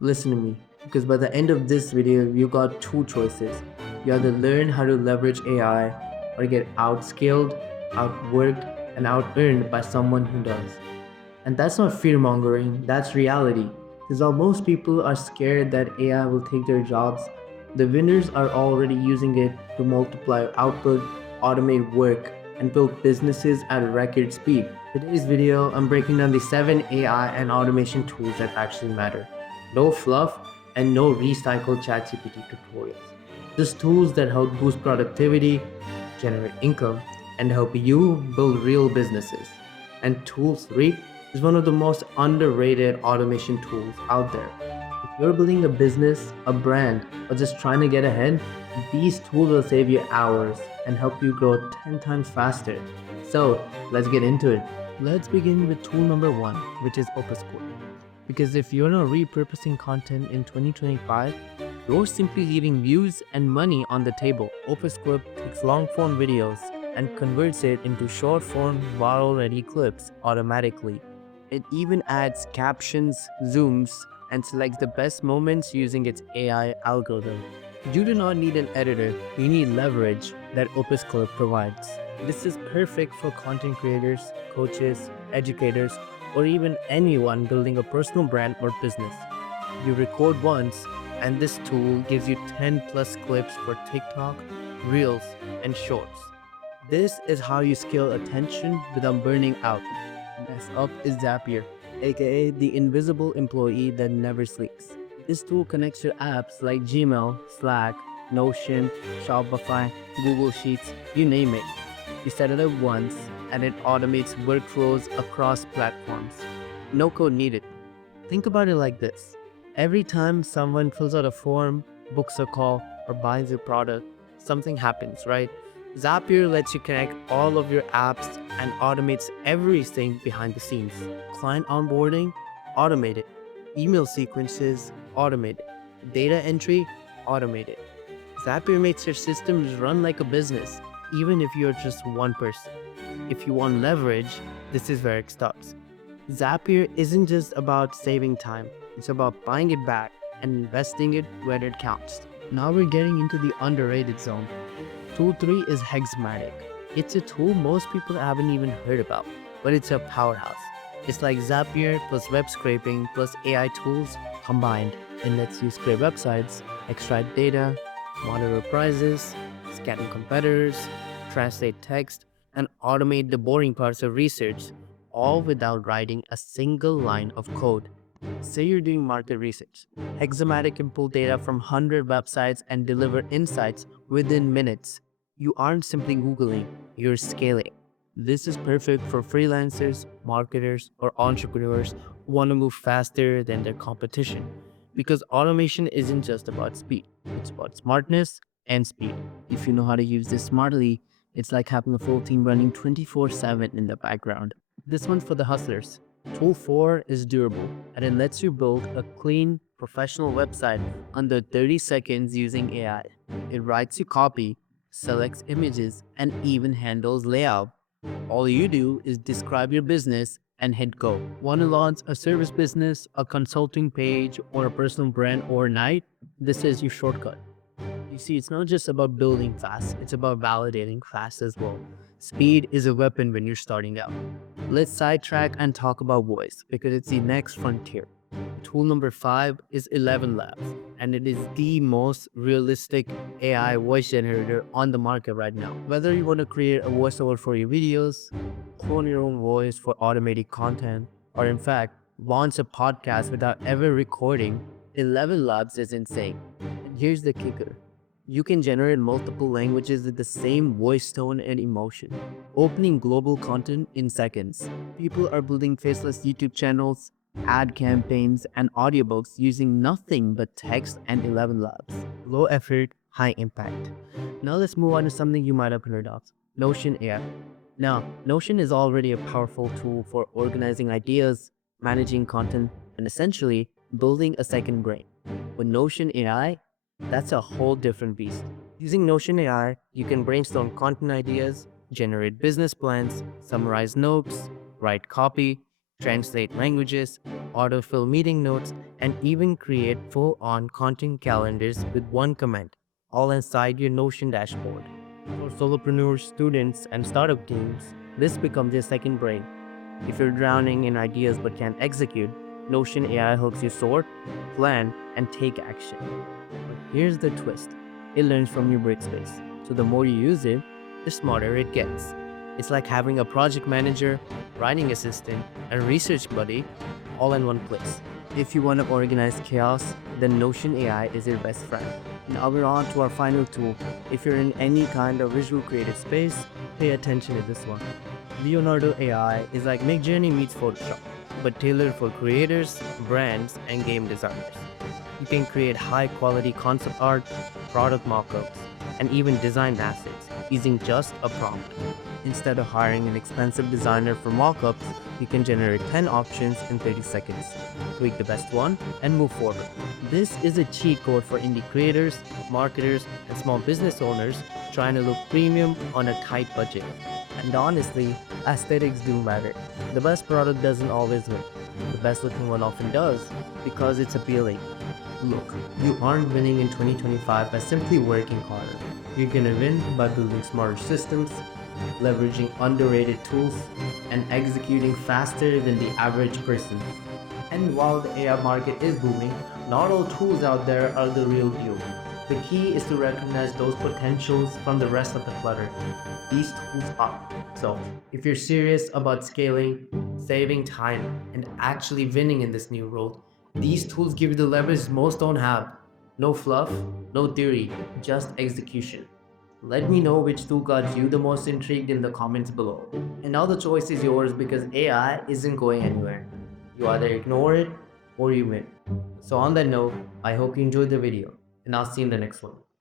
Listen to me, because by the end of this video, you got two choices. You either learn how to leverage AI or get outskilled, outworked, and outearned by someone who does. And that's not fear mongering, that's reality. Because while most people are scared that AI will take their jobs, the winners are already using it to multiply output, automate work, and build businesses at a record speed. Today's video, I'm breaking down the 7 AI and automation tools that actually matter. No fluff and no recycled ChatGPT tutorials. Just tools that help boost productivity, generate income, and help you build real businesses. And Tool 3 is one of the most underrated automation tools out there. If you're building a business, a brand, or just trying to get ahead, these tools will save you hours and help you grow 10 times faster. So let's get into it. Let's begin with tool number 1, which is Opus. Because if you're not repurposing content in 2025, you're simply leaving views and money on the table. Opus takes long form videos and converts it into short form viral ready clips automatically. It even adds captions, zooms, and selects the best moments using its AI algorithm. You do not need an editor, you need leverage that Opus provides. This is perfect for content creators, coaches, educators, or even anyone building a personal brand or business. You record once, and this tool gives you 10 plus clips for TikTok, Reels, and Shorts. This is how you scale attention without burning out. Next up is Zapier, aka the invisible employee that never sleeps. This tool connects your apps like Gmail, Slack, Notion, Shopify, Google Sheets, you name it. You set it up once, and it automates workflows across platforms. No code needed. Think about it like this. Every time someone fills out a form, books a call, or buys a product, something happens, right? Zapier lets you connect all of your apps and automates everything behind the scenes. Client onboarding, automated. Email sequences, automated. Data entry, automated. Zapier makes your systems run like a business, even if you're just one person. If you want leverage, this is where it starts. Zapier isn't just about saving time, it's about buying it back and investing it where it counts. Now we're getting into the underrated zone. Tool 3 is Hexomatic. It's a tool most people haven't even heard about, but it's a powerhouse. It's like Zapier plus web scraping plus AI tools combined. It lets you scrape websites, extract data, monitor prices, scan competitors, translate text, and automate the boring parts of research, all without writing a single line of code. Say you're doing market research. Hexomatic can pull data from 100 websites and deliver insights within minutes. You aren't simply Googling, you're scaling. This is perfect for freelancers, marketers, or entrepreneurs who want to move faster than their competition. Because automation isn't just about speed, it's about smartness and speed. If you know how to use this smartly, it's like having a full team running 24/7 in the background. This one's for the hustlers. Tool 4 is durable, and it lets you build a clean, professional website under 30 seconds using AI. It writes you copy, selects images, and even handles layout. All you do is describe your business and hit go. Want to launch a service business, a consulting page, or a personal brand overnight? This is your shortcut. You see, it's not just about building fast, it's about validating fast as well. Speed is a weapon when you're starting out. Let's sidetrack and talk about voice because it's the next frontier. Tool number 5 is ElevenLabs, and it is the most realistic AI voice generator on the market right now. Whether you want to create a voiceover for your videos, clone your own voice for automated content, or in fact, launch a podcast without ever recording, ElevenLabs is insane. And here's the kicker. You can generate multiple languages with the same voice tone and emotion, opening global content in seconds. People are building faceless YouTube channels, ad campaigns, and audiobooks using nothing but text and ElevenLabs. Low effort, high impact. Now let's move on to something you might have heard of, Notion AI. Now, Notion is already a powerful tool for organizing ideas, managing content, and essentially building a second brain. With Notion AI, that's a whole different beast. Using Notion AI, you can brainstorm content ideas, generate business plans, summarize notes, write copy, translate languages, autofill meeting notes, and even create full-on content calendars with one command, all inside your Notion dashboard. For solopreneurs, students, and startup teams, this becomes your second brain. If you're drowning in ideas but can't execute, Notion AI helps you sort, plan, and take action. But here's the twist, it learns from your workspace. So the more you use it, the smarter it gets. It's like having a project manager, writing assistant, and research buddy all in one place. If you want to organize chaos, then Notion AI is your best friend. Now we're on to our final tool. If you're in any kind of visual creative space, pay attention to this one. LEONARDO.AI is like Midjourney meets Photoshop, but tailored for creators, brands, and game designers. You can create high-quality concept art, product mockups, and even design assets using just a prompt. Instead of hiring an expensive designer for mockups, you can generate 10 options in 30 seconds. Tweak the best one and move forward. This is a cheat code for indie creators, marketers, and small business owners trying to look premium on a tight budget. And honestly, aesthetics do matter. The best product doesn't always win. The best looking one often does because it's appealing. Look, you aren't winning in 2025 by simply working harder. You're gonna win by building smarter systems, leveraging underrated tools, and executing faster than the average person. And while the AI market is booming, not all tools out there are the real deal. The key is to recognize those potentials from the rest of the clutter. These tools are. So, if you're serious about scaling, saving time, and actually winning in this new world, these tools give you the leverage most don't have. No fluff, no theory, just execution. Let me know which tool got you the most intrigued in the comments below. And now the choice is yours because AI isn't going anywhere. You either ignore it or you win. So on that note, I hope you enjoyed the video and I'll see you in the next one.